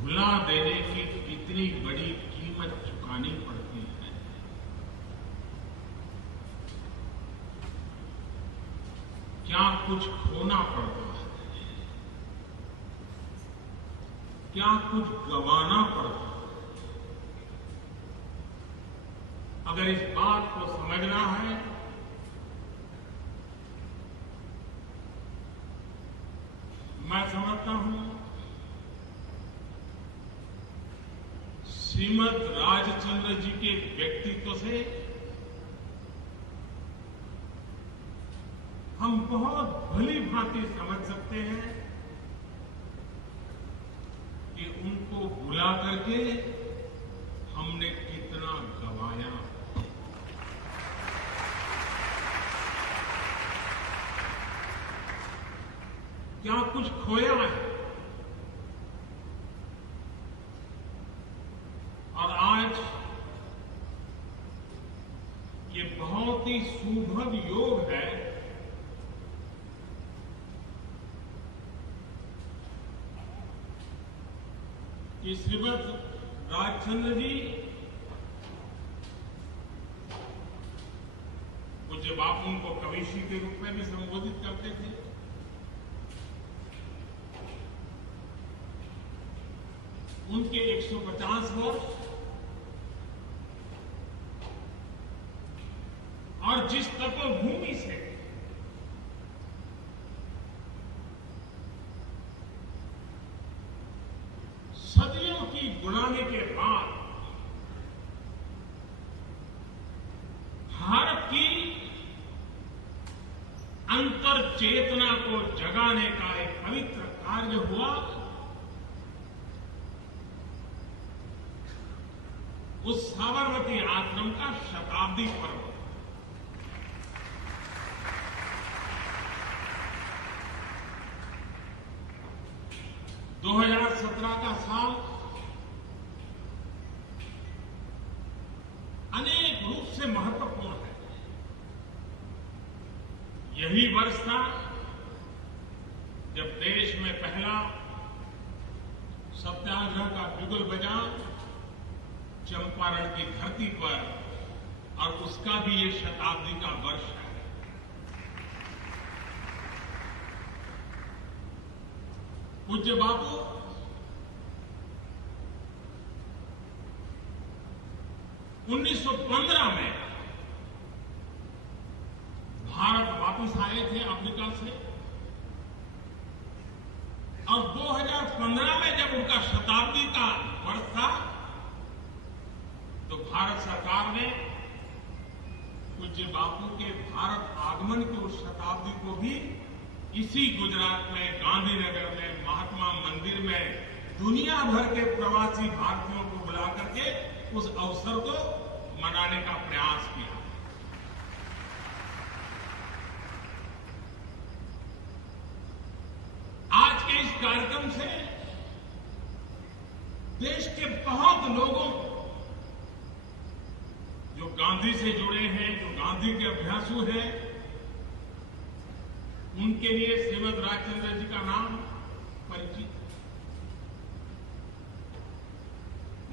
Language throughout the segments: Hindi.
भुला देने की कितनी बड़ी कीमत चुकानी पड़ती है। क्या कुछ खोना पड़ता है, क्या कुछ गंवाना पड़ता है। अगर इस बात को समझना है मैं समझता हूं श्रीमद राजचंद्र जी के व्यक्तित्व से हम बहुत भली भांति समझ सकते हैं कि उनको भुला करके हमने कितना गंवाया। क्या कुछ खोया है। और आज ये बहुत ही सुभग योग है कि श्रीमद राजचंद्र जी पूज्य बापू उनको कविश्री के रूप में भी संबोधित करते थे। उनके 150 वर्ष और जिस तपोभूमि से सदियों की गुलामी के बाद भारत की अंतर चेतना को जगाने का एक पवित्र कार्य हुआ, उस साबरमती आश्रम का शताब्दी पर्व। दो 2017 का साल अनेक रूप से महत्वपूर्ण है। यही वर्ष था जब देश में पहला सत्याग्रह का बिगुल बजा चंपारण की धरती पर, और उसका भी ये शताब्दी का वर्ष है। पूज्य बापू 1915 में भारत वापस आए थे अफ्रीका से, और 2015 में जब उनका शताब्दी का वर्ष था तो भारत सरकार ने पूज्य बापू के भारत आगमन की उस शताब्दी को भी इसी गुजरात में गांधीनगर में महात्मा मंदिर में दुनिया भर के प्रवासी भारतीयों को बुला करके उस अवसर को मनाने का प्रयास किया। आज के इस कार्यक्रम से देश के बहुत लोगों को जो गांधी से जुड़े हैं, जो गांधी के अभ्यासु हैं, उनके लिए श्रीमद राजचंद्र जी का नाम परिचित है।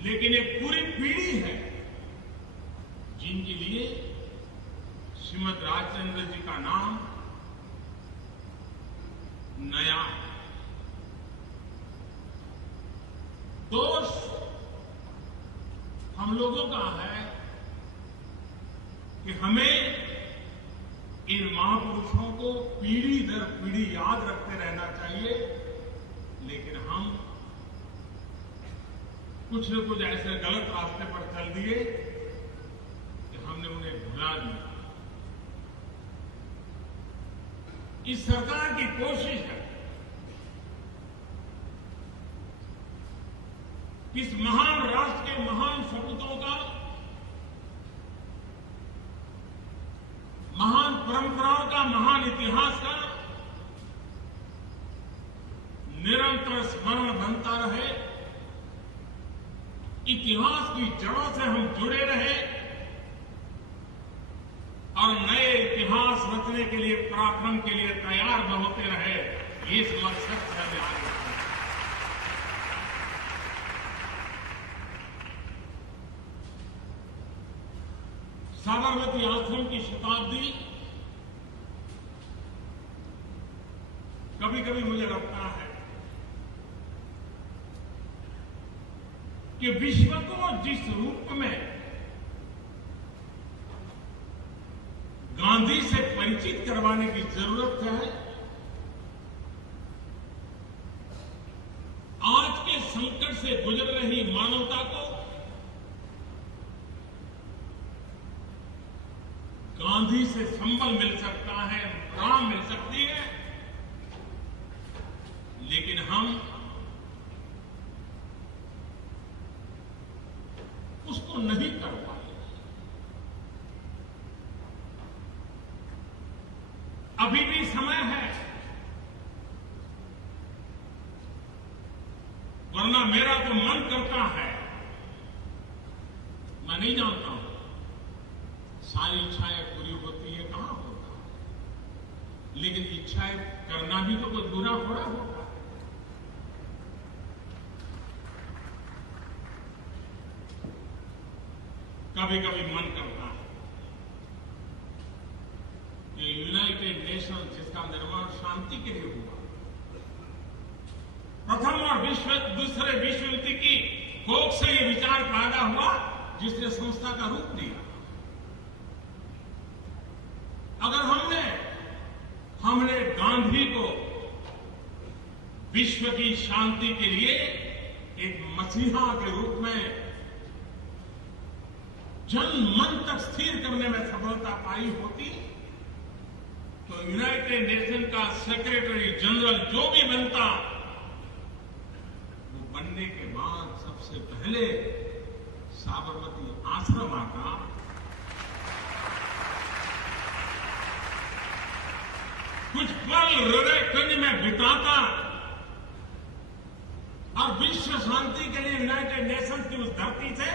लेकिन एक पूरी पीढ़ी है जिनके लिए श्रीमद राजचंद्र जी का नाम नया है। दोष हम लोगों का है कि हमें इन महापुरुषों को पीढ़ी दर पीढ़ी याद रखते रहना चाहिए, लेकिन हम कुछ न कुछ ऐसे गलत रास्ते पर चल दिए कि हमने उन्हें भुला दिया। इस सरकार की कोशिश है कि इस महान राष्ट्र के महान सपूतों का, महान परंपराओं का, महान इतिहास का निरंतर स्मरण बनता रहे, इतिहास की जड़ों से हम जुड़े रहे और नए इतिहास रचने के लिए, पराक्रम के लिए तैयार न होते रहे। इस मकसद से हमें आगे बढ़ना है। साबरमती आश्रम की शताब्दी कभी कभी मुझे लगता है कि विश्व को जिस रूप में गांधी से परिचित करवाने की जरूरत है, आज के संकट से गुजर रही मानवता को गांधी से संबल मिल सकता है, राम मिल सकती है, लेकिन हम उसको नहीं कर पाए। अभी भी समय है, वरना मेरा तो मन करता है, मैं नहीं जानता हूं सारी इच्छाएं पूरी होती है, कहां होता है, लेकिन इच्छाएं करना भी तो कुछ बुरा थोड़ा होता है। कभी कभी मन करता है कि यूनाइटेड नेशन जिसका निर्माण शांति के लिए हुआ, प्रथम और दूसरे विश्व युद्ध की कोख से ये विचार पैदा हुआ जिसने संस्था का रूप दिया। अगर हमने गांधी को विश्व की शांति के लिए एक मसीहा के रूप में जन मन तक स्थिर करने में सफलता पाई होती, तो यूनाइटेड नेशन का सेक्रेटरी जनरल जो भी बनता, वो बनने के बाद सबसे पहले साबरमती आश्रम आता, कुछ पल हृदय कुंज में बिताता और विश्व शांति के लिए यूनाइटेड नेशंस की उस धरती से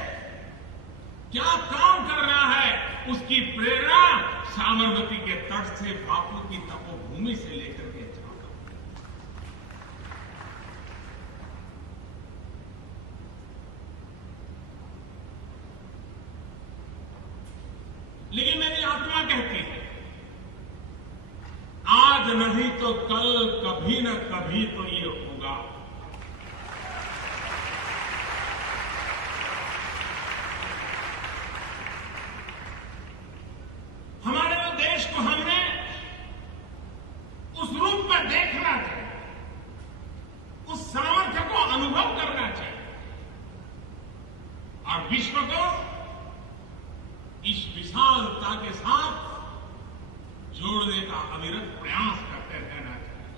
क्या काम कर रहा है, उसकी प्रेरणा साबरमती के तट से बापू की तपोभूमि से लेकर के जाता। लेकिन मेरी आत्मा कहती है, आज नहीं तो कल, कभी न कभी तो ये होगा। हमारे देश को हमने उस रूप में देखना चाहिए, उस सामर्थ्य को अनुभव करना चाहिए और विश्व को इस विशालता के साथ जोड़ने का अविरत प्रयास करते रहना चाहिए।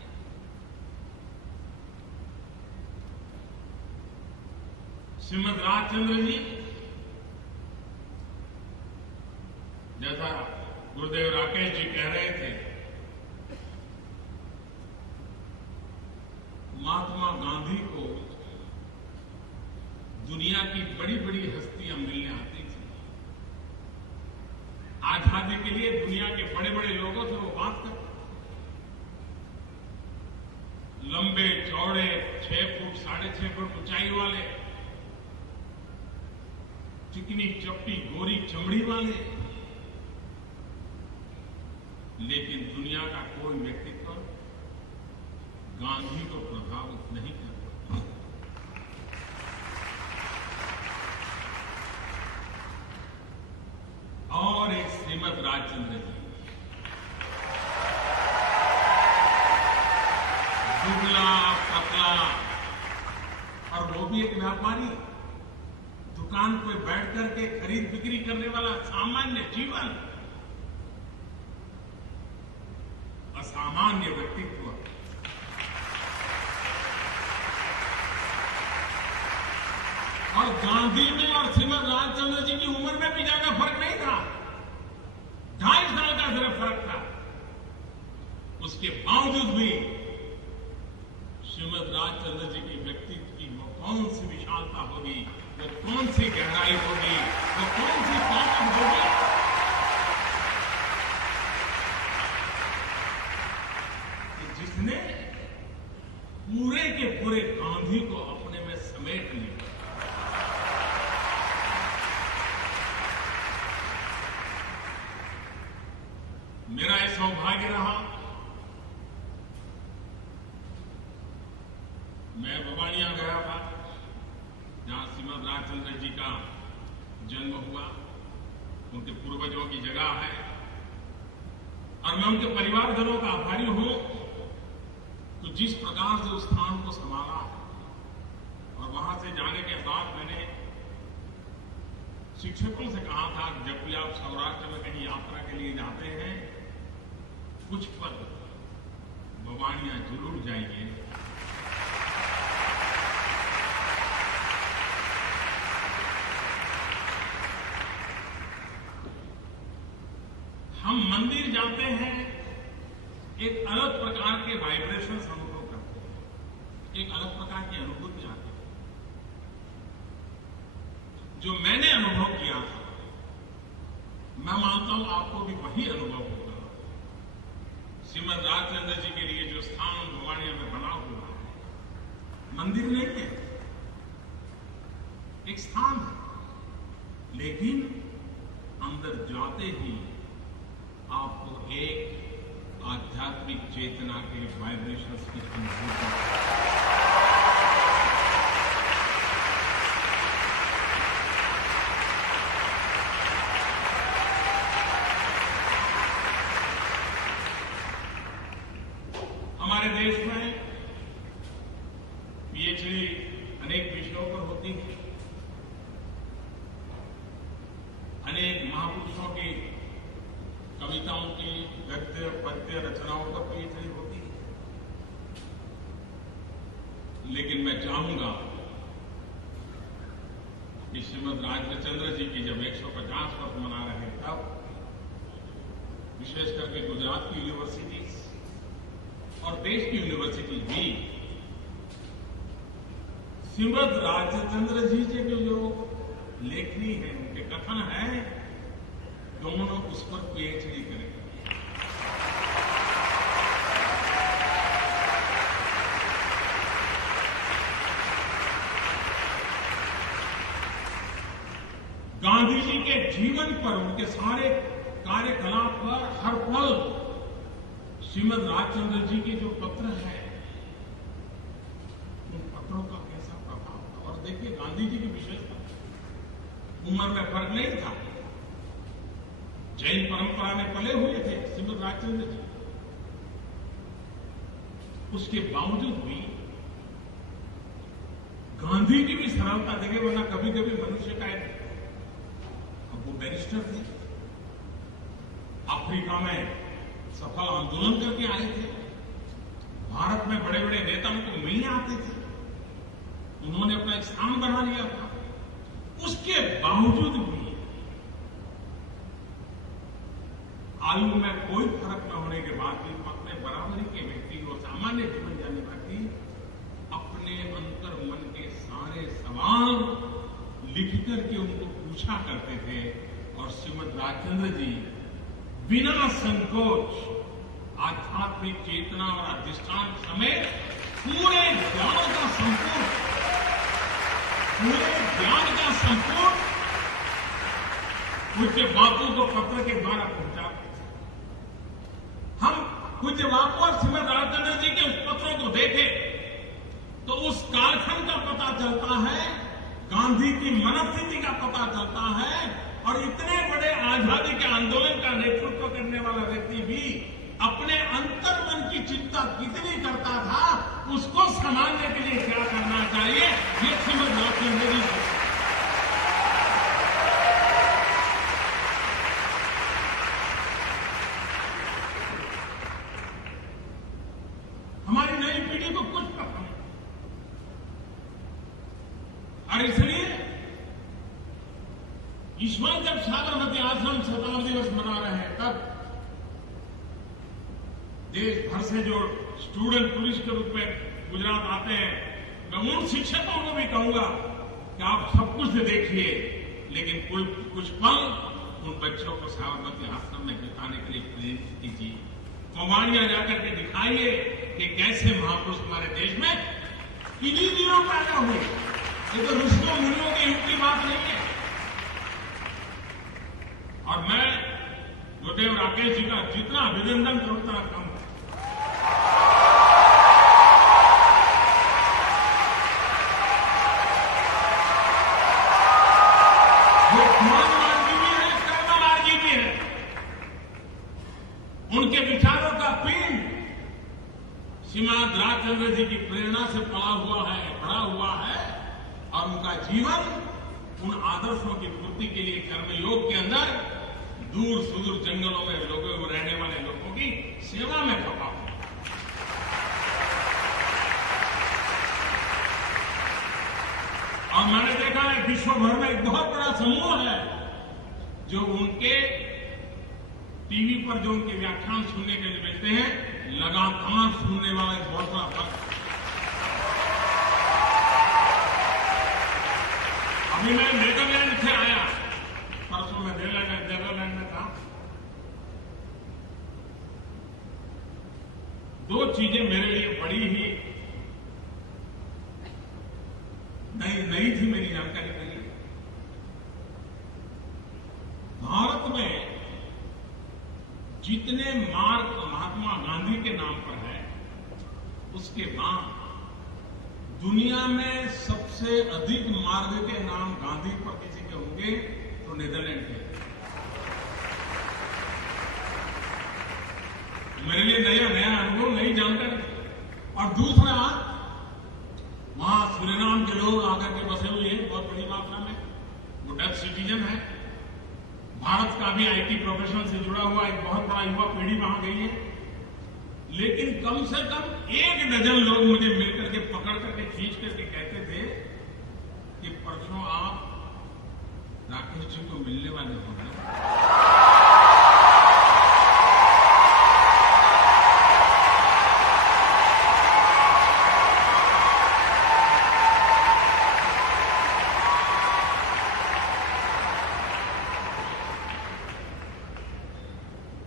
श्रीमद राजचंद्र जी, जैसा गुरुदेव राकेश जी कह रहे थे, महात्मा गांधी को दुनिया की बड़ी बड़ी हस्तियां मिलने आती थी। आजादी के लिए दुनिया के बड़े बड़े लोगों से वो बात करते थे। लंबे चौड़े 6 फुट 6.5 फुट ऊंचाई वाले, चिकनी चपटी गोरी चमड़ी वाले, लेकिन दुनिया का कोई व्यक्तित्व गांधी को प्रभावित नहीं कर पाता। और एक श्रीमद राजचंद्र जी, दुबला पतला, और वो भी एक व्यापारी, दुकान पे बैठ करके खरीद बिक्री करने वाला सामान्य जीवन, असामान्य व्यक्तित्व। और गांधी में और श्रीमद राजचंद्र जी की उम्र में भी ज्यादा फर्क नहीं था, 2.5 साल का सिर्फ फर्क था। उसके बावजूद भी श्रीमद राजचंद्र जी की व्यक्तित्व की वो कौन सी विशालता होगी, वो कौन सी गहराई होगी, वो कौन सी ताकत होगी, जिसने पूरे के पूरे गांधी को अपने में समेट लिया। श्रीमद राजचंद्र जी का जन्म हुआ, उनके पूर्वजों की जगह है, और मैं उनके परिवारजनों का आभारी हूं तो जिस प्रकार से उस स्थान को संभाला है। और वहां से जाने के बाद मैंने शिक्षकों से कहा था कि जब भी आप सौराष्ट्र में कहीं यात्रा के लिए जाते हैं, कुछ पल बवानियां जरूर जाइए। हम मंदिर जाते हैं, एक अलग प्रकार के वाइब्रेशंस अनुभव करते हैं, एक अलग प्रकार की अनुभूति आती है। जो मैंने अनुभव किया था, मैं मानता हूं आपको भी वही अनुभव होगा। श्रीमद राजचंद्र जी के लिए जो स्थान भवानिया में बना हुआ है, मंदिर नहीं है, एक स्थान है, लेकिन अंदर जाते ही आपको एक आध्यात्मिक चेतना के वाइब्रेशंस की अनुभूति। हमारे देश में पीएचडी अनेक विषयों पर होती है, अनेक महापुरुषों की कविताओं की गद्य पद्य रचनाओं पर पीएचडी होती है। लेकिन मैं चाहूंगा कि श्रीमद राजचंद्र जी की जब 150 वर्ष मना रहे तब विशेष करके गुजरात की यूनिवर्सिटीज और देश की यूनिवर्सिटी भी श्रीमद राजचंद्र जी के जो लेखनी है, उनके कथन है, दोनों उस पर पीएचडी करें। गांधी जी के जीवन पर, उनके सारे कार्यकलाप पर हर पल श्रीमद राजचंद्र जी के जो पत्र हैं, उन पत्रों का कैसा प्रभाव था। और देखिए, गांधी जी की विशेषता, उम्र में फर्क नहीं था, जैन परंपरा में पले हुए थे श्रीमद राजचंद्र जी। उसके बावजूद भी गांधी की भी सरलता देखे, वरना कभी कभी मनुष्य का एक, अब वो बैरिस्टर थे, अफ्रीका में सफल आंदोलन करके आए थे, भारत में बड़े बड़े नेताओं को मिलने आते थे, उन्होंने अपना एक स्थान बना लिया था। उसके बावजूद भी आयु में कोई फर्क न होने के बाद भी अपने बराबरी के व्यक्ति को सामान्य जीवन जाने वाली अपने अंतर मन के सारे सवाल लिख करके उनको पूछा करते थे। और श्रीमद राजचंद्र जी बिना संकोच आध्यात्मिक चेतना और अधिष्ठान समेत पूरे ज्ञान का संपूर्ण पूज्य बापू को पत्र के द्वारा पहुंचाते थे। हम पूज्य बापू और श्रीमद राजचंद्र जी के उस पत्रों को देखें तो उस कालखंड का पता चलता है, गांधी की मनस्थिति का पता चलता है, और इतने बड़े आजादी के आंदोलन का नेतृत्व करने वाला व्यक्ति भी अपने अंतर मन की चिंता कितनी करता था, उसको संभालने के लिए क्या करना चाहिए, ये श्रीमद राजचंद्र जी हमारी नई पीढ़ी को कुछ पता नहीं। और इसलिए इस बार जब साबरमती आश्रम शताब्दी वर्ष मना रहे हैं, तब देश भर से जो स्टूडेंट टूरिस्ट के रूप में गुजरात आते हैं, मैं उन शिक्षकों को भी कहूंगा कि आप सब कुछ देखिए, लेकिन कुछ पल उन बच्चों को साबरमती आश्रम में बिताने के लिए प्रेरित कीजिए। बवानिया जाकर के दिखाइए कि कैसे महापुरुष हमारे देश में किन्हीं दिनों पैदा हुए। ये तो ऋषियों मुनियों के युग की बात नहीं है। और मैं गुरुदेव राकेश जी का जितना अभिनंदन करूं उतना कम है। जीवन उन आदर्शों की पूर्ति के लिए कर्मयोग के अंदर दूर सुदूर जंगलों में लोगों में रहने वाले लोगों की सेवा में खपा हूं। और मैंने देखा है विश्व भर में एक बहुत बड़ा समूह है जो उनके टीवी पर जो उनके व्याख्यान सुनने के लिए मिलते हैं, लगातार सुनने वाला एक बहुत बड़ा वर्ग। अभी मैं नीदरलैंड से आया, परसों में नीदरलैंड में था। दो चीजें मेरे लिए बड़ी ही नई थी मेरी जानकारी के लिए। भारत में जितने मार्ग महात्मा गांधी के नाम पर है, उसके बाद दुनिया में सबसे अधिक मार्ग के नाम गांधी पर किसी के होंगे तो नीदरलैंड के। मेरे लिए नया अनुभव, नई जानकारी। और दूसरा, वहां सूरीनाम के लोग आकर के बसे हुए हैं बहुत बड़ी मात्रा में। वो डच सिटीजन है। भारत का भी आईटी प्रोफेशन से जुड़ा हुआ एक बहुत बड़ा युवा पीढ़ी वहां गई है। लेकिन कम से कम 1 डजन लोग मुझे मिलकर के पकड़ करके खींच करके कहते थे कि परसों आप राकेश जी को मिलने वाले हो गए।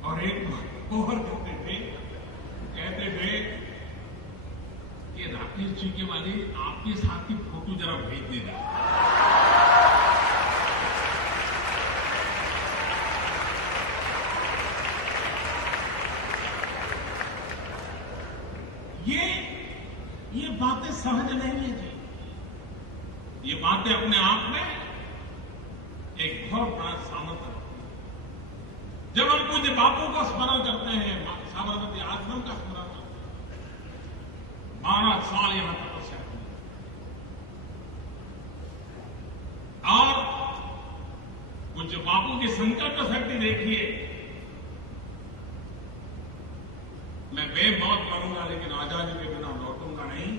और एक और कहते थे कि राकेश जी के वाले आपके साथ की फोटो जरा भेज देना। ये बातें सहज नहीं है जी। ये बातें अपने आप में एक बहुत बड़ा सामर्थ्य। जब हम पूज्य बापू का स्मरण करते हैं, साबरमती आश्रम का स्मरण करते हैं, 12 साल यहां तपस्या की और पूज्य बापू की संकल्प शक्ति देखिए। मैं बेमौत मरूंगा लेकिन आजादी के बिना लौटूंगा नहीं।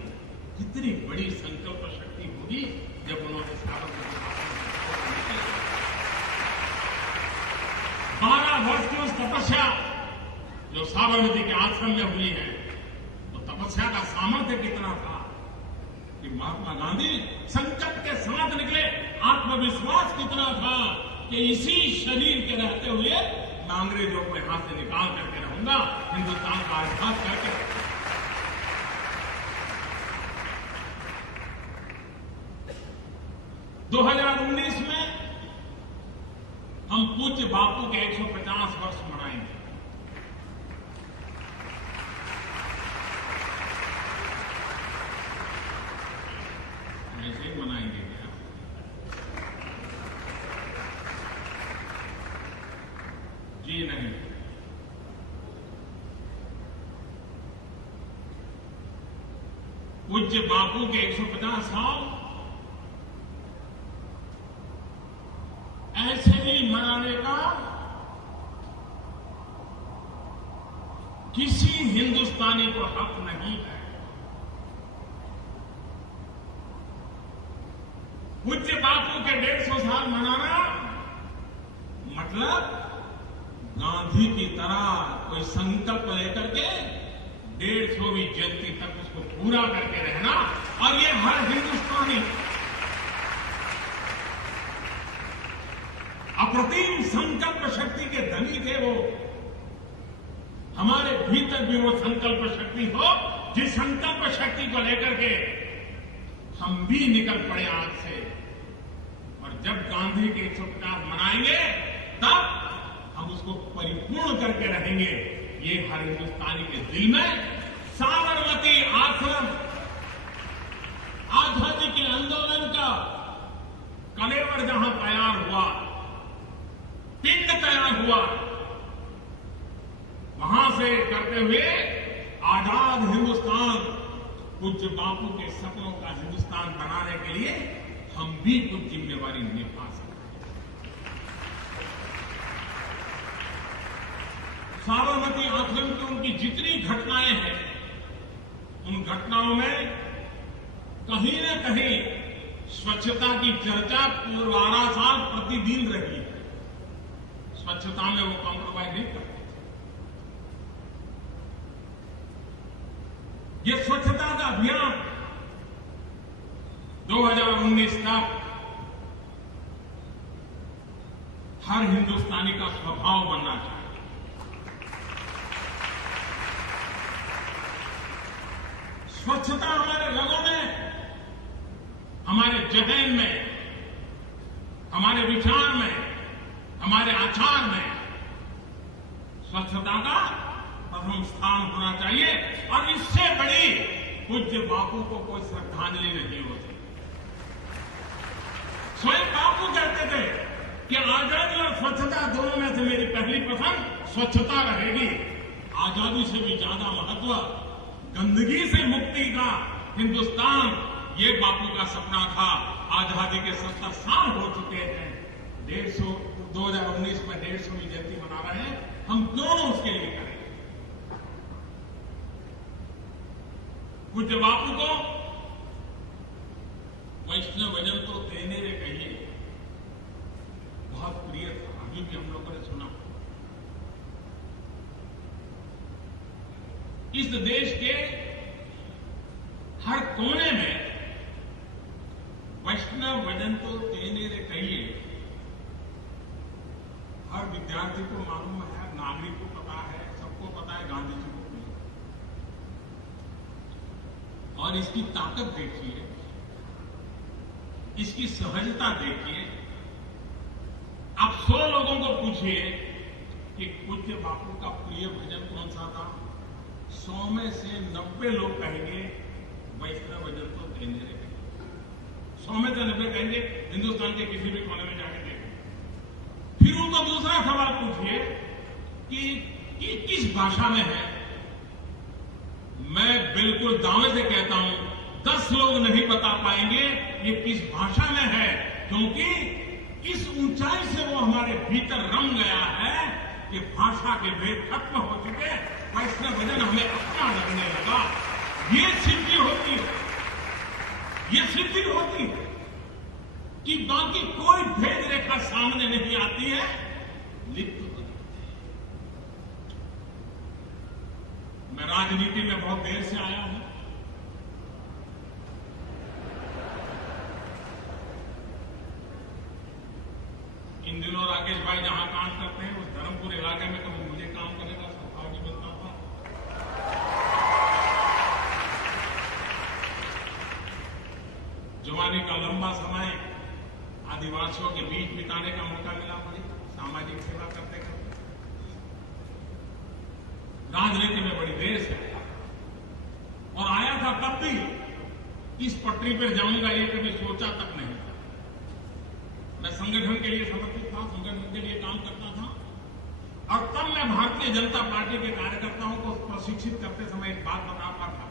कितनी बड़ी संकल्प शक्ति होगी जब उन्होंने साबरमती आश्रम 12 वर्ष की उस तपस्या जो साबरमती के आश्रम में हुई है, तो तपस्या का सामर्थ्य कितना था कि महात्मा गांधी संकट के साथ निकले। आत्मविश्वास कितना था कि इसी शरीर के रहते हुए मैं अंग्रेजों को हाथ से निकाल करके रहूंगा, हिंदुस्तान का आजाद करके। 2019 में हम पूज्य बापू के 150 वर्ष मनाएंगे। ऐसे ही मनाएंगे क्या? जी नहीं। पूज्य बापू के 150 साल ऐसे ही मनाने का किसी हिंदुस्तानी को हक नहीं है। पूज्य बापू के 150 साल मनाना मतलब गांधी की तरह कोई संकल्प लेकर के 150वीं जयंती तक उसको पूरा करके रहना। और ये हर हिंदुस्तानी अप्रतिम संकल्प शक्ति के धनी थे। वो हमारे भीतर भी वो संकल्प शक्ति हो, जिस संकल्प शक्ति को लेकर के हम भी निकल पड़े आज से। और जब गांधी के 150 मनाएंगे तब हम उसको परिपूर्ण करके रहेंगे। ये हर हिंदुस्तानी के दिल में साबरमती आश्रम आजादी के आंदोलन का कलेवर जहां तैयार हुआ, पिंड तैयार हुआ, वहां से करते हुए आजाद हिंदुस्तान, पूज्य बापू के सपनों का हिंदुस्तान बनाने के लिए हम भी कुछ जिम्मेवारी निभा सकते हैं। साबरमती आश्रम की उनकी जितनी घटनाएं हैं, उन घटनाओं में कहीं न कहीं स्वच्छता की चर्चा 12 साल प्रतिदिन रही है। स्वच्छता में वो कॉम्प्रोमाइज नहीं करते थे। ये स्वच्छता का अभियान 2019 तक हर हिंदुस्तानी का स्वभाव बनना चाहिए। स्वच्छता हमारे रगों में, हमारे जहन में, हमारे विचार में, हमारे आचार में स्वच्छता का प्रथम स्थान होना चाहिए। और इससे बड़ी पूज्य बापू को कोई श्रद्धांजलि नहीं हो सकती। स्वयं बापू कहते थे कि आजादी और स्वच्छता दोनों में से मेरी पहली पसंद स्वच्छता रहेगी। आजादी से भी ज्यादा महत्व गंदगी से मुक्ति का हिंदुस्तान, ये बापू का सपना था। आजादी के 70 साल हो चुके हैं। 2019 में 150वीं जयंती मना रहे हैं। हम क्यों न उसके लिए करें? पूज्य बापू को वैष्णवजन तो तेने रे कहिए बहुत प्रिय था। अभी भी हम लोगों ने सुना। इस देश के हर कोने में वैष्णवजन तो तेने रे कहिए हर विद्यार्थी को मालूम है, नागरिक को पता है, सबको पता है, गांधी जी को भी। और इसकी ताकत देखिए, इसकी सहजता देखिए। आप 100 लोगों को पूछिए कि पूज्य बापू का प्रिय भजन कौन सा था, 100 में से 90 लोग कहेंगे वैष्णवजन तो तेने रे कहिए। 100 में से 90 कहेंगे हिंदुस्तान के किसी भी कोने में जाके देखें। फिर उनको दूसरा सवाल पूछिए कि किस भाषा में है। मैं बिल्कुल दावे से कहता हूं 10 लोग नहीं बता पाएंगे ये किस भाषा में है, क्योंकि इस ऊंचाई से वो हमारे भीतर रम गया है कि भाषा के भेद खत्म हो चुके। वैष्णवजन हमें अपना लगने लगा। ये सिद्धि होती है, ये सिद्धि होती है कि बाकी कोई भेद रेखा सामने नहीं आती है, लिप्त हो जाती है। मैं राजनीति में बहुत देर से आया हूं। इन दिनों राकेश भाई जहां काम करते हैं उस धर्मपुर इलाके में कभी मुझे काम करने का सौभाग्य मिलता था। जवानी का लंबा समय आदिवासियों के बीच बिताने का मौका मिला मुझे, सामाजिक सेवा करते करते। राजनीति में बड़ी देर से आया और आया था तब भी इस पटरी पर जाऊंगा ये कभी सोचा तक नहीं था। मैं संगठन के लिए समर्पित था, संगठन के लिए काम करता था। और तब मैं भारतीय जनता पार्टी के कार्यकर्ताओं को प्रशिक्षित करते समय एक बात बताता था।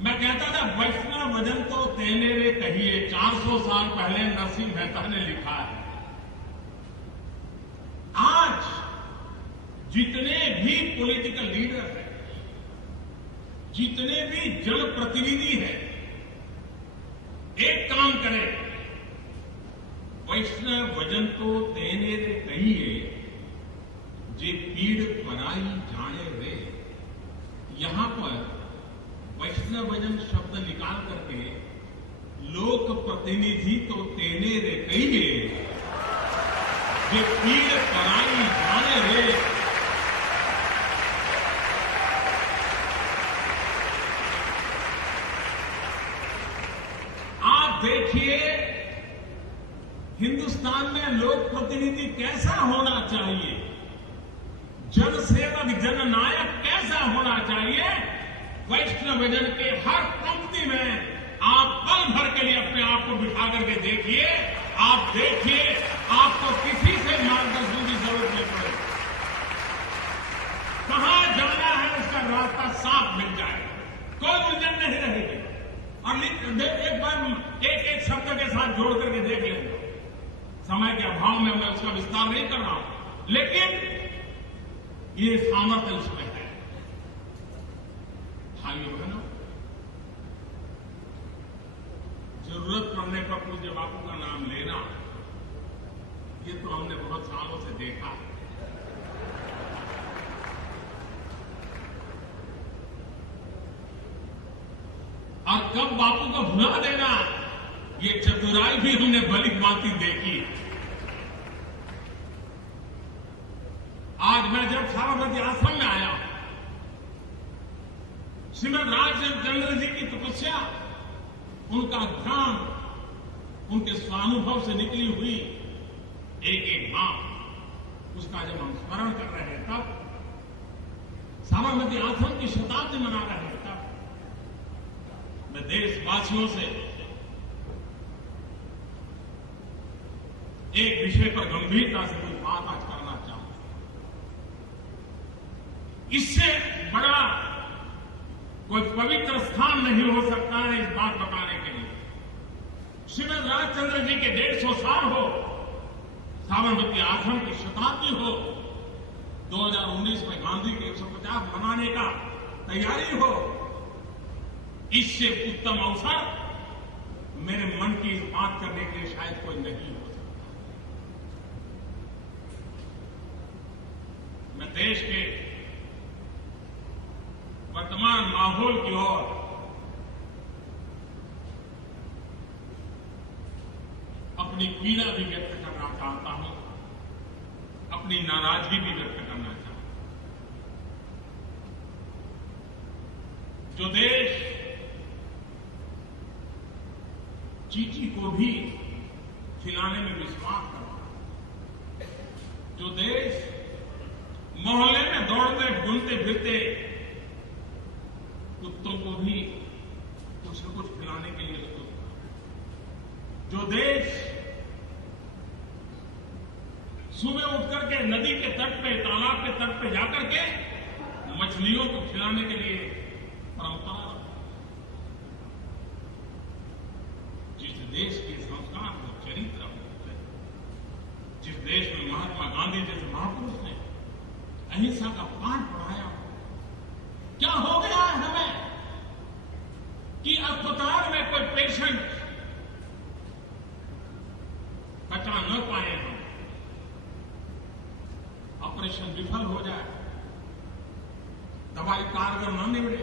मैं कहता था वैष्णवजन तो तेने रे कहिए 400 साल पहले नरसिंह मेहता ने लिखा है। आज जितने भी पॉलिटिकल लीडर हैं, जितने भी जनप्रतिनिधि हैं, एक काम करें, वैष्णवजन तो तेने रे कहिए जे पीड़ पराई जाने रे। यहां पर वैष्णवजन शब्द निकाल करके लोक प्रतिनिधि तो तेने रे कहिए जे पीड़ पराई जाने रे। आप देखिए हिंदुस्तान में लोक प्रतिनिधि कैसा होना चाहिए, जनसेवक जननायक कैसा होना चाहिए। वैष्णवजन के हर पंक्ति में आप पल भर के लिए अपने आप को बिठा करके देखिए। आप देखिए आपको किसी से मार्गदर्शन की जरूरत नहीं पड़ेगी। कहां जाना है उसका रास्ता साफ मिल जाएगा, कोई उलझन नहीं रहेगी। एक बार एक शब्द के साथ जोड़ करके देख लेंगे। समय के अभाव में मैं उसका विस्तार नहीं कर रहा हूं, लेकिन ये सामर्थ्य उसमें है। भाइयों बहनों, जरूरत पड़ने पर पूज्य बापू का नाम लेना, ये तो हमने बहुत सालों से देखा है। और कब बापू को भुला देना, ये चतुराई भी हमने भली भांति देखी। आज मैं जब साबरमती आश्रम में आया, श्रीमद राजचंद्र जी की तपस्या, उनका ध्यान, उनके स्वानुभव से निकली हुई एक एक बात, उसका जब हम स्मरण कर रहे हैं, तब साबरमती आश्रम की शताब्दी मना रहे हैं, तब मैं देशवासियों से एक विषय पर गंभीरता से कोई बात आज करना चाहूं। इससे बड़ा कोई पवित्र स्थान नहीं हो सकता है इस बात बताने के लिए। श्रीमद राजचंद्र जी के 150 साल हो, साबरमती आश्रम की शताब्दी हो, 2019 में गांधी के 150 मनाने का तैयारी हो, इससे उत्तम अवसर मेरे मन की इस बात करने के लिए शायद कोई नहीं हो सकता। मैं देश के वर्तमान माहौल की ओर अपनी पीड़ा भी व्यक्त करना चाहता हूं, अपनी नाराजगी भी व्यक्त करना चाहता हूं। जो देश चींटी को भी खिलाने में विश्वास करता, जो देश मोहल्ले में दौड़ते घूमते फिरते कुत्तों को भी कुछ न कुछ खिलाने के लिए सोचता, जो देश सुबह उठकर के नदी के तट पे, तालाब के तट पे जाकर के मछलियों को खिलाने के लिए परंपरा, जिस देश के संस्कार को, चरित्र हो, जिस देश में महात्मा गांधी जैसे महापुरुष ने अहिंसा का पाठ पढ़ाया, क्या हो गया है हमें कि अस्पताल में कोई पेशेंट बचा न पाए, हम ऑपरेशन विफल हो जाए, दवाई कारगर न निकले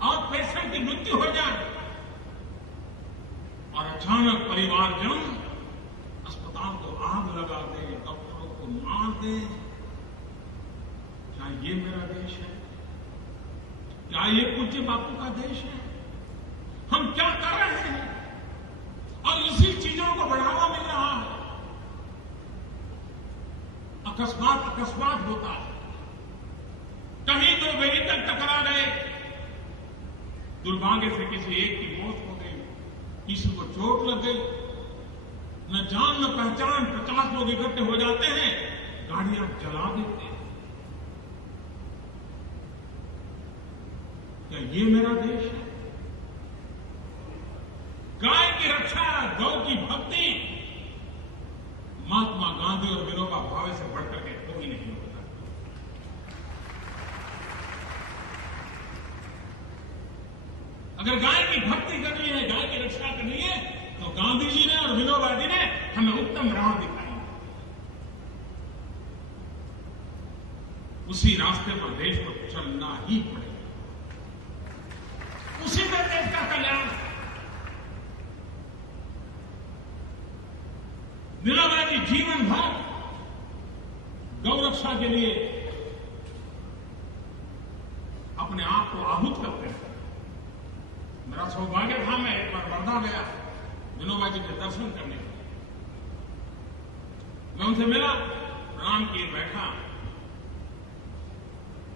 और पेशेंट की मृत्यु हो जाए, और अचानक परिवारजन अस्पताल को आग लगा दे, डॉक्टरों को मार दे। क्या ये मेरा देश है? क्या ये पूज्य बापू का देश है? हम क्या कर रहे हैं? और इसी चीजों को बढ़ावा मिल रहा है। अकस्मात होता है, कहीं दो व्हीकल टकरा गए, दुर्भाग्य से किसी एक की मौत हो गई, किसी को चोट लग गई, न जान न पहचान 50 लोग इकट्ठे हो जाते हैं, गाड़ियां जला देते हैं। क्या ये मेरा देश है? गाय की रक्षा, गौ की भक्ति महात्मा गांधी और विनोबा भावे से बढ़कर के कोई नहीं होता। अगर गाय की भक्ति करनी है, गाय की रक्षा करनी है, तो गांधी जी ने और विनोबा जी ने हमें उत्तम राह दिखाई। उसी रास्ते पर देश को चलना ही पड़ेगा, उसी में देश का कल्याण। विनोबा जी जीवन भर गौ रक्षा के लिए अपने आप को आहूत करते हैं। मेरा सौभाग्य था, मैं एक बार वर्धा गया विनोबा जी के दर्शन करने के लिए। मैं उनसे मिला, प्रणाम किए, बैठा।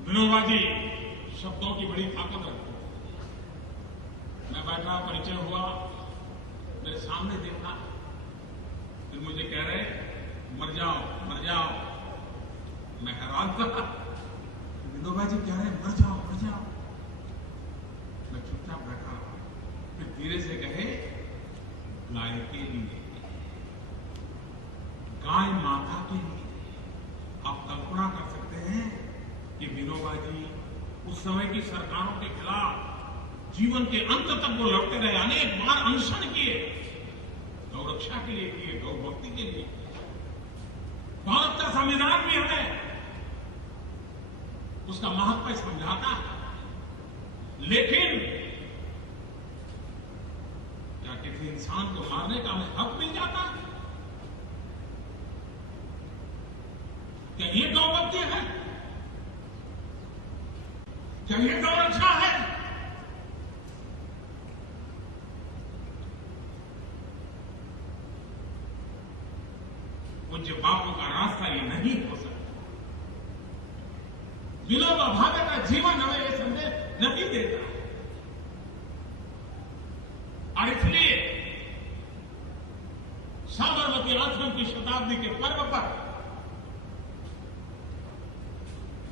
विनोबा जी शब्दों की बड़ी ताकत रखते। मैं बैठा, परिचय हुआ, मेरे सामने देखा, फिर मुझे कह रहे मर जाओ मर जाओ। मैं हैरान था, विनोबा जी कह रहे मर जाओ मर जाओ। मैं चुपचाप बैठा रहा। धीरे से कहे, गाय के लिए, गाय माता के लिए। आप कल्पना कर सकते हैं कि विनोबा जी उस समय की सरकारों के खिलाफ जीवन के अंत तक वो लड़ते रहे, अनेक बार अनशन किए, गौरक्षा के लिए किए, गौ भक्ति के लिए। भारत का संविधान भी हमें उसका महत्व समझाता है, लेकिन क्या किसी इंसान को मारने का हमें हक मिल जाता है? क्या ये गौ भक्ति है? क्या ये गौरक्षा है? पूज्य बापू का रास्ता ये नहीं हो सकता। विनोबा भावे का जीवन हमें ये संदेश नहीं देता है। और इसलिए साबरमती आश्रम की शताब्दी के पर्व पर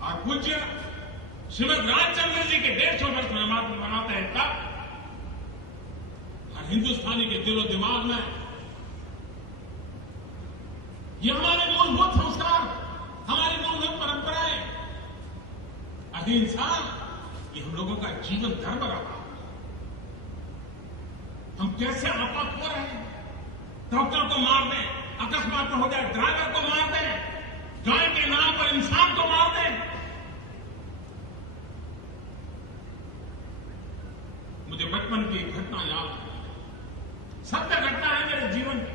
और पूज्य श्रीमद रामचंद्र जी के 150 वर्ष मनाते हैं, तब हर हिंदुस्तानी के दिलो दिमाग में ये हमारे मूलभूत संस्कार, हमारी मूलभूत परंपराएं, अहिंसा, ये हम लोगों का जीवन धर्म रहा। हम कैसे आपात हो रहे हैं? डॉक्टर को मार दें, अकस्मात हो जाए ड्राइवर को मार दें, गाय के नाम पर इंसान को मार दें। मुझे बचपन की एक घटना याद है, सत्य घटना है मेरे जीवन की।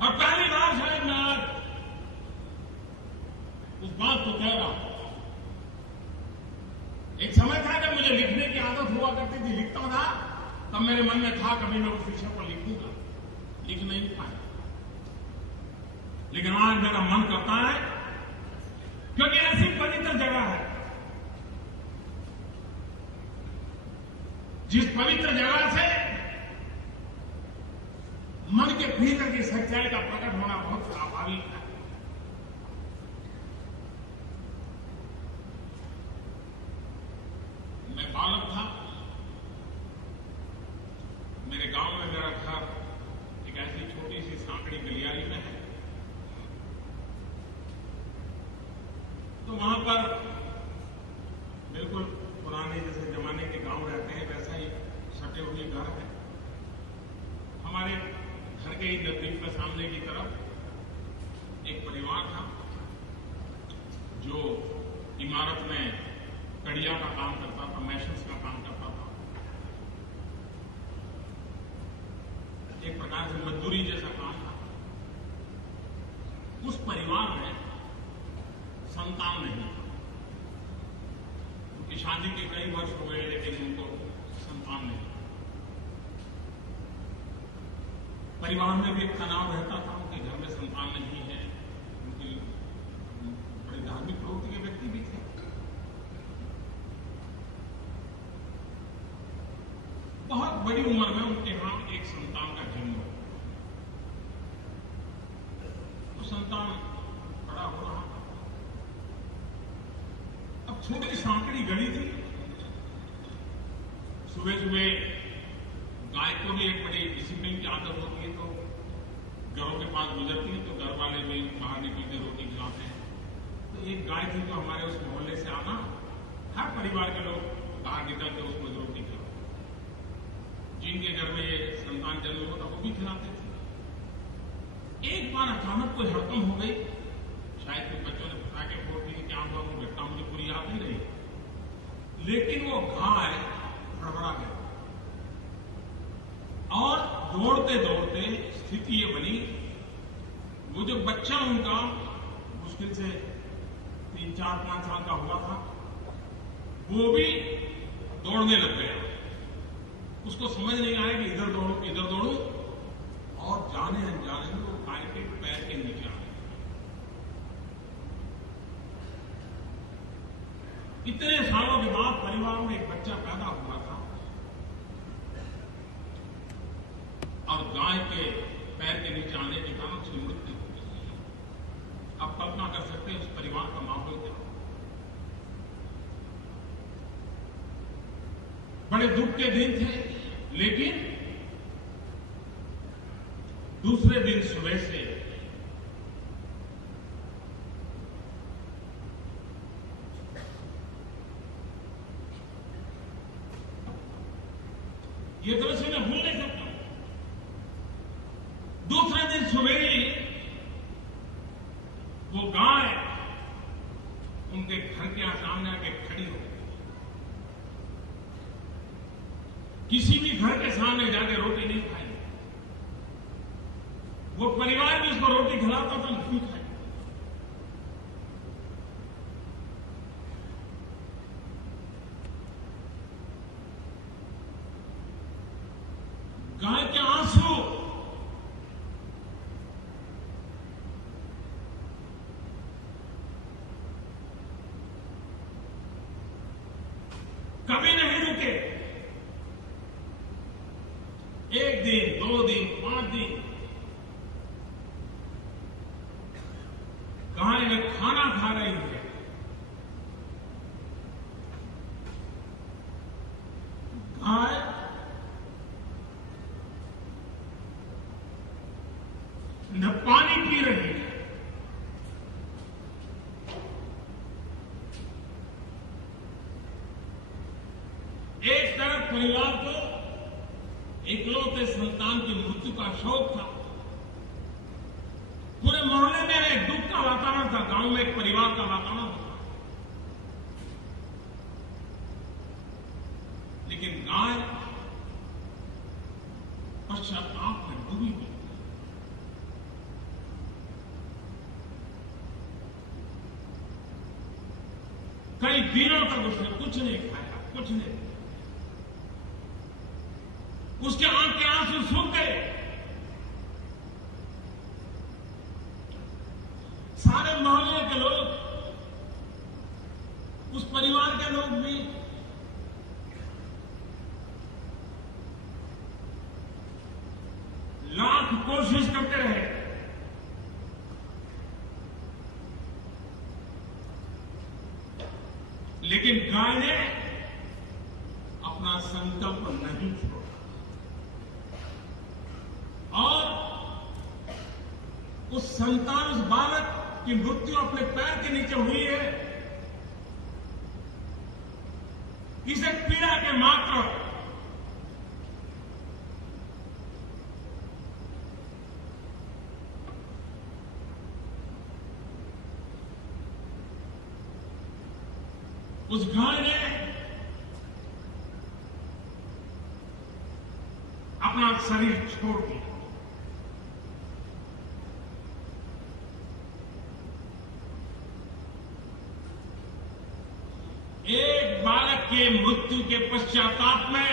और पहली बार शायद मैं आज उस बात को कह रहा हूं। एक समय था जब मुझे लिखने की आदत हुआ करती थी, लिखता था, तब मेरे मन में था कभी मैं उस विषय पर लिखूंगा, लिख नहीं पाया। लेकिन आज मेरा मन करता है, क्योंकि ऐसी पवित्र जगह है, जिस पवित्र जगह से मन के भीतर की सच्चाई का प्रकट होना बहुत स्वाभाविक है। मैं बालक था, मेरे गांव में मेरा घर एक ऐसी छोटी सी सांकड़ी गलियारी में है। तो वहां पर बिल्कुल पुराने जैसे जमाने के गांव रहते हैं, वैसा ही सटे हुए घर है। हमारे घर के ही नजदीक में सामने की तरफ एक परिवार था जो इमारत में कड़िया का काम करता था, मैशंस का काम करता था। एक प्रकार से मजदूरी जैसा काम था। उस परिवार में संतान नहीं था। उनकी शादी के कई वर्ष हो गए, लेकिन उनको संतान नहीं। परिवार में भी एक तनाव रहता था, उनके घर में संतान नहीं है। उनकी बड़ी धार्मिक प्रवृत्ति के व्यक्ति भी थे। बहुत बड़ी उम्र में उनके यहां एक संतान का जन्म हुआ। तो संतान बड़ा हो रहा था। अब छोटी सांकड़ी गली थी। सुबह सुबह गाय को भी एक बड़ी डिसिप्लिन की आदत होती है, तो घरों के पास गुजरती है तो घर वाले भी बाहर निकल के रोटी खिलाते हैं। तो एक गाय थी जो हमारे उस मोहल्ले से आना, हर परिवार के लोग बाहर निकल के उसको रोटी खिलाते। जिनके घर में ये संतान जन्म होता वो भी खिलाते थे। एक बार अचानक कोई हड़कंप हो गई, शायद कुछ बच्चों ने पटाखे फोड़ दिए, क्या हुआ वो घटना मुझे पूरी याद नहीं रही, लेकिन वो गाय फड़फड़ा गई और दौड़ते दौड़ते स्थिति ये बनी, वो जो बच्चा उनका मुश्किल से 3, 4, 5 साल का हुआ था, वो भी दौड़ने लग गया। उसको समझ नहीं आया कि इधर दौड़ूं, और जाने अनजाने में वो गाय के पैर के नीचे आ गया। इतने सालों के बाद परिवार में एक बच्चा पैदा हुआ था और गाय के पैर के नीचे आने के कारण उसकी मृत्यु हो गई। आप कल्पना कर सकते हैं उस परिवार का माहौल क्या। बड़े दुख के दिन थे, लेकिन दूसरे दिन सुबह से ये दृश्य मैं भूल नहीं सकता। दूसरे दिन सुबह ही वो गाय उनके घर के सामने आके खड़ी हो गई। किसी भी घर के सामने जाके रोटी नहीं खाई, वो परिवार भी उसको रोटी खिलाता था, नहीं खाई। गाय के आंसू कभी नहीं रुके। 1 दिन, 2 दिन, 5 दिन गाय ने खाना खा रही है, गाय न पानी पी रही है। एक तरफ परिवार को इकलौते संतान की मृत्यु का शोक था, पूरे मोहल्ले में एक दुख का वातावरण था, गांव में एक परिवार का वातावरण था। लेकिन गाय पश्चाताप में डूबी हुई। कई दिनों तक उसने कुछ नहीं खाया, कुछ नहीं। उसके आंख के आंसू सूख गए। सारे मोहल्ले के लोग, उस परिवार के लोग भी लाख कोशिश करते रहे, लेकिन गाय ने अपना संकल्प नहीं छोड़ा। और उस संतान, उस बालक की मृत्यु अपने पैर के नीचे हुई है, इसे पीड़ा के मात्र उस गाय ने अपना शरीर छोड़ दिया। एक बालक के मृत्यु के पश्चाताप में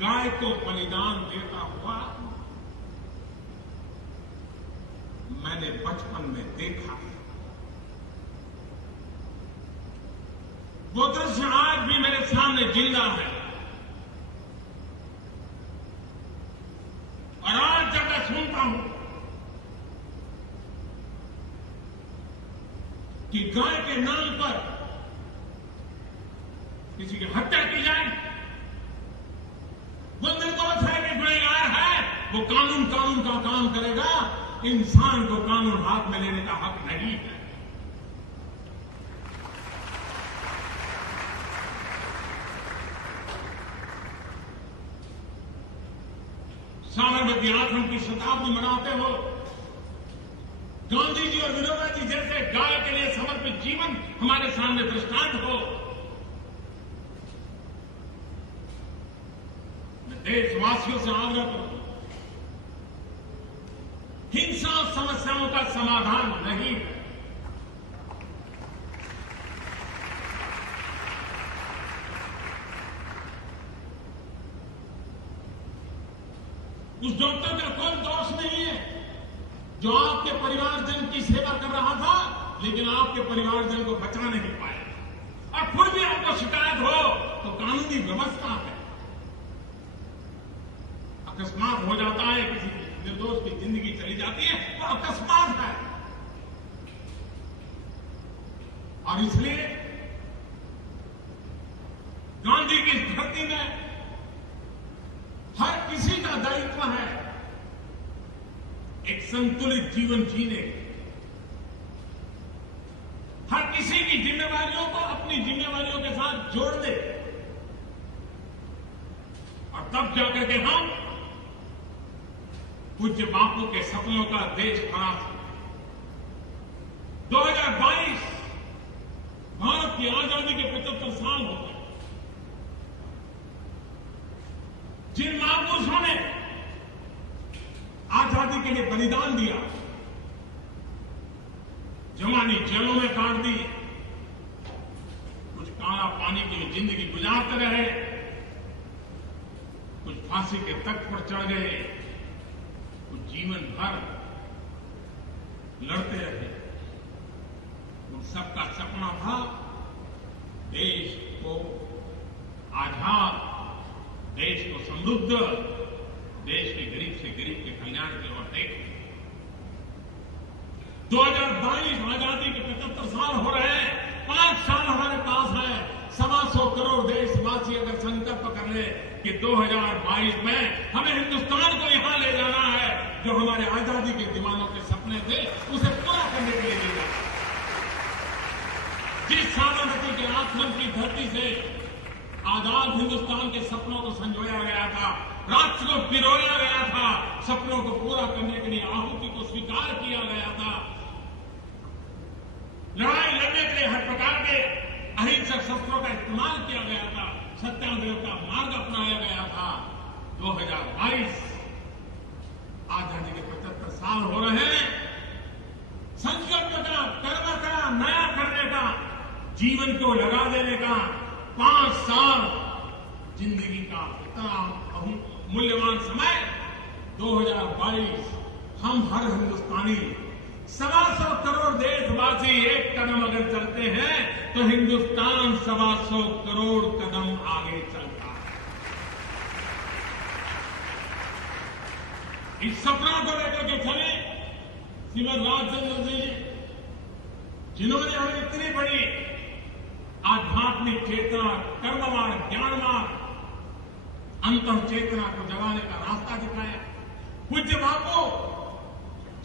गाय को बलिदान देता हुआ मैंने बचपन में देखा है। वो दृश्य आज भी मेरे सामने जिंदा है। और आज जब मैं सुनता हूं कि गाय के नाम पर किसी की हत्या की जाए, वो निर्दोष है कि गुनहगार है, वो कानून का काम करेगा। इंसान को कानून हाथ में लेने का हक नहीं है। साबरमती आश्रम की शताब्दी मनाते हो, गांधी जी और विनोबा जी जैसे गाय के लिए समर्पित जीवन हमारे सामने दृष्टांत हो। मैं देशवासियों से आग्रह करूं, हिंसा समस्याओं का समाधान नहीं है। उस डॉक्टर का कोई दोष नहीं है जो आपके परिवारजन की सेवा कर रहा था, लेकिन आपके परिवारजन को बचा नहीं पाया। और फिर भी आपको शिकायत हो तो कानूनी व्यवस्था है। अकस्मात हो जाता है, किसी निर्दोष की जिंदगी चली जाती है, वो अकस्मात है। और इसलिए संतुलित जीवन जीने, हर किसी की जिम्मेवारियों को अपनी जिम्मेवारियों के साथ जोड़ दे और तब जाकर के हम पूज्य बापू के सपनों का देश बना सकते। 2022 भारत की आजादी के 75 साल हो गए। जिन महापुरुषों ने आजादी के लिए बलिदान दिया, जमानी जेलों में काट दी, कुछ काला पानी की जिंदगी गुजारते रहे, कुछ फांसी के तख्त पर चढ़ गए, कुछ जीवन भर लड़ते रहे। उन सबका सपना था देश को आजाद, देश को समृद्ध, देश के गरीब से गरीब के कल्याण की ओर देख। 2022 आजादी के 75 साल हो रहे हैं। 5 साल हमारे पास है। 125 करोड़ देशवासी अगर संकल्प कर ले कि 2022 में हमें हिंदुस्तान को यहां ले जाना है जो हमारे आजादी के दीवानों के सपने थे, उसे पूरा करने के लिए ले जाना। जिस साबरमती के आश्रम की धरती से आजाद हिंदुस्तान के सपनों को संजोया गया था, राष्ट्र को पिरोया गया था, सपनों को पूरा करने के लिए आहुति को स्वीकार किया गया था, लड़ाई लड़ने के लिए हर प्रकार के अहिंसक शस्त्रों का इस्तेमाल किया गया था, सत्याग्रह का मार्ग अपनाया गया था। 2022 आजादी के 75 साल हो रहे हैं। संकल्प का, कर्म का, नया करने का, जीवन को लगा देने का 5 साल जिंदगी का इतना मूल्यवान समय। 2022 हम हर हिंदुस्तानी 125 करोड़ देशवासी एक कदम अगर चलते हैं तो हिंदुस्तान 125 करोड़ कदम आगे चलता है। इस सपना को लेकर के चले श्रीमद राजचंद्र जी, जिन्होंने हमें इतनी बड़ी आध्यात्मिक चेतना, कर्ममार्ग, ज्ञानमार्ग, अंतर चेतना को जगाने का रास्ता दिखाया। पूज्य बापू,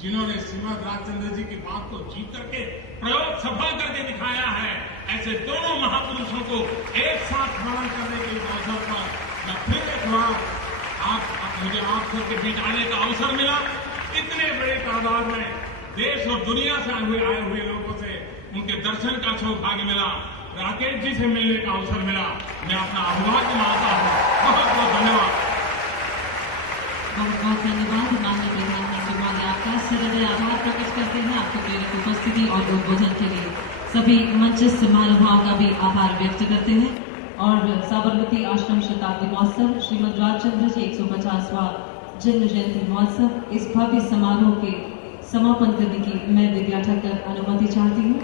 जिन्होंने श्रीमद राजचंद्र जी की बात को जीत करके प्रयोग सफल करके दिखाया है। ऐसे दोनों महापुरुषों को एक साथ स्मरण करने के अवसर पर मैं फिर एक बार मुझे आप सबके बीच आने का अवसर मिला। इतने बड़े तादाद में देश और दुनिया से आए हुए लोगों से उनके दर्शन का सौभाग्य मिला, राकेश जी से मिलने का अवसर मिला। मैं अपना अभिवादन मानता हूं। बहुत बहुत धन्यवाद। बहुत बहुत धन्यवाद माननीय प्रधानमंत्री महोदय, आपका हृदय आभार प्रकट करते हैं आपकी प्रेरक उपस्थिति और उद्बोधन के लिए। सभी मंचस्थ महानुभाव का भी आभार व्यक्त करते हैं। और साबरमती आश्रम शताब्दी महोत्सव, श्रीमद राजचंद्र जी 150वां जन्म जयंती महोत्सव, इस भव्य समारोह के समापन करने की मैं दिव्या ठक्कर अनुमति चाहती हूँ।